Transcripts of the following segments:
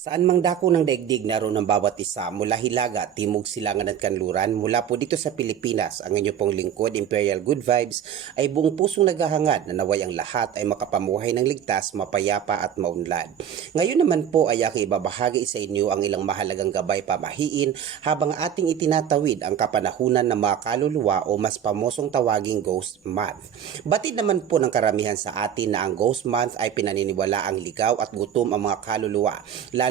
Saan mang dako ng daigdig naroon ang bawat isa mula Hilaga, Timog, Silangan at Kanluran mula po dito sa Pilipinas. Ang inyo pong lingkod, Imperial Good Vibes, ay buong pusong naghahangad na naway ang lahat ay makapamuhay ng ligtas, mapayapa at maunlad. Ngayon naman po ay aking ibabahagi sa inyo ang ilang mahalagang gabay pamahiin habang ating itinatawid ang kapanahunan ng mga kaluluwa o mas pamosong tawaging Ghost Month. Batid naman po ng karamihan sa atin na ang Ghost Month ay pinaniniwala ang ligaw at gutom ang mga kaluluwa,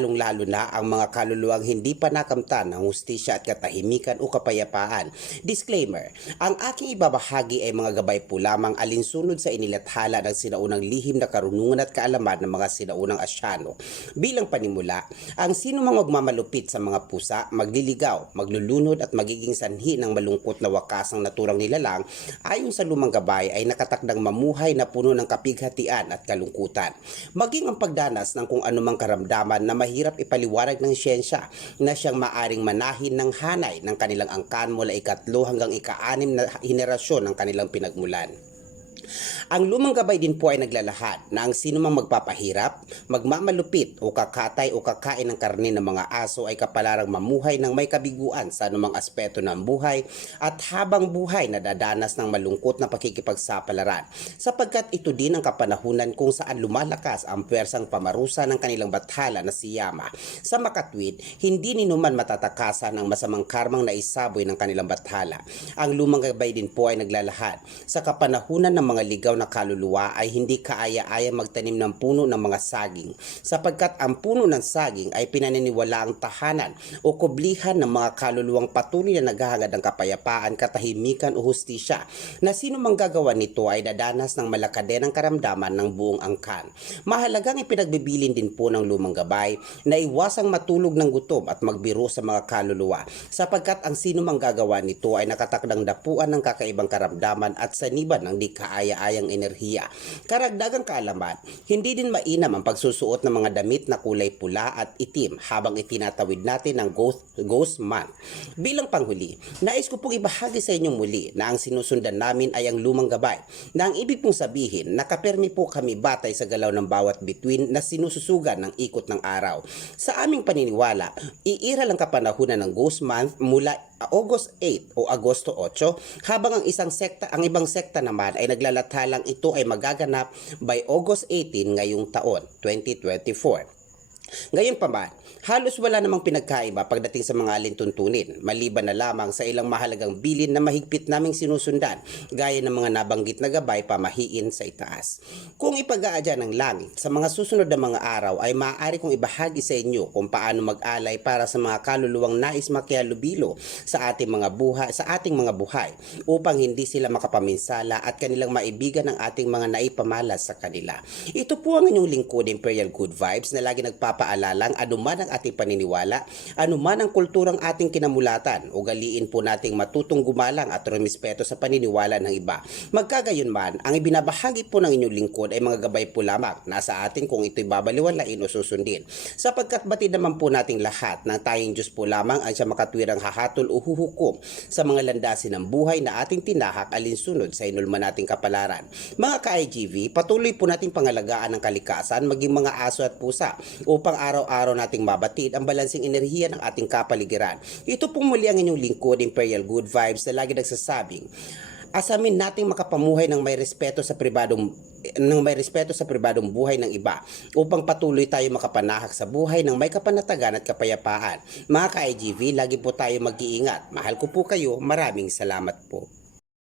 lalong-lalo na ang mga kaluluwang hindi pa nakamtan ng hustisya at katahimikan o kapayapaan. Disclaimer, ang aking ibabahagi ay mga gabay po lamang alinsunod sa inilathala ng sinaunang lihim na karunungan at kaalaman ng mga sinaunang Asyano. Bilang panimula, ang sino mang magmamalupit sa mga pusa, magliligaw, maglulunod at magiging sanhi ng malungkot na wakasang naturang nilalang ayon sa lumang gabay ay nakatakdang mamuhay na puno ng kapighatian at kalungkutan. Maging ang pagdanas ng kung anumang karamdaman na mahirap ipaliwanag ng siyensya na siyang maaring manahin ng hanay ng kanilang angkan mula ikatlo hanggang ika-6 na henerasyon ng kanilang pinagmulan. Ang lumang gabay din po ay naglalahad na ang sino mang magpapahirap, magmamalupit o kakatay o kakain ng karne ng mga aso ay kapalarang mamuhay ng may kabiguan sa anumang aspeto ng buhay at habang buhay na dadanas ng malungkot na pakikipagsapalaran, sapagkat ito din ang kapanahunan kung saan lumalakas ang puwersang pamarusa ng kanilang bathala na si Yama. Sa makatwid, hindi ninuman matatakasan ang masamang karmang naisaboy ng kanilang bathala. Ang lumang gabay din po ay naglalahad sa kapanahunan ng mga ligaw na kaluluwa ay hindi kaaya-aya magtanim ng puno ng mga saging, sapagkat ang puno ng saging ay pinaniniwala ang tahanan o kublihan ng mga kaluluwang patuloy na naghahangad ng kapayapaan, katahimikan o hustisya, na sino mang gagawa nito ay dadanas ng malakadenang karamdaman ng buong angkan. Mahalagang ipinagbibilin din po ng lumang gabay na iwasang matulog ng gutom at magbiro sa mga kaluluwa, sapagkat ang sino mang gagawa nito ay nakatakdang dapuan ng kakaibang karamdaman at saniban ng di kaaya-ayang enerhiya. Karagdagang kaalaman, hindi din mainam ang pagsusuot ng mga damit na kulay pula at itim habang itinatawid natin ang Ghost Month. Bilang panghuli, nais ko pong ibahagi sa inyong muli na ang sinusundan namin ay ang lumang gabay, na ang ibig pong sabihin, nakapermi po kami batay sa galaw ng bawat bituin na sinususugan ng ikot ng araw. Sa aming paniniwala, iiral ang kapanahunan ng Ghost Month mula August 8 o Agosto 8, habang ang ibang sekta naman ay naglalathalang ito ay magaganap by August 18 ngayong taon, 2024. Gayunpaman, halos wala namang pinagkaiba pagdating sa mga alintuntunin, maliban na lamang sa ilang mahalagang bilin na mahigpit naming sinusundan, gaya ng mga nabanggit na gabay pamahiin sa itaas. Kung ipag-aadya ng langit, sa mga susunod na mga araw ay maaari kong ibahagi sa inyo kung paano mag-alay para sa mga kaluluwang nais makihalubilo sa ating mga buhay upang hindi sila makapaminsala at kanilang maibigan ang ating mga naipamalas sa kanila. Ito po ang inyong lingkod, Imperial Good Vibes, na lagi nagpapaalalang anuman ang ating paniniwala, anuman ang kulturang ating kinamulatan, ugaliin po nating matutong gumalang at rumispeto sa paniniwala ng iba. Magkagayon man, ang ibinabahagi po ng inyong lingkod ay mga gabay po lamang. Nasa atin kung ito'y babaliwalain o susundin. Sapagkat batid naman po nating lahat ng tayong Diyos po lamang ang siya makatwirang hahatol o huhukom sa mga landasin ng buhay na ating tinahak alinsunod sa inulma nating kapalaran. Mga ka-IGV, patuloy po nating pangalagaan ang kalikasan, maging mga aso at pusa, upang araw-araw nating mabatid ang balansing enerhiya ng ating kapaligiran. Ito pong muli ang inyong lingkod, Imperial Good Vibes, na lagi nagsasabing, asamin nating makapamuhay ng may respeto sa pribadong buhay ng iba upang patuloy tayo makapanahak sa buhay ng may kapanatagan at kapayapaan. Mga ka-IGV, lagi po tayo mag-iingat. Mahal ko po kayo. Maraming salamat po.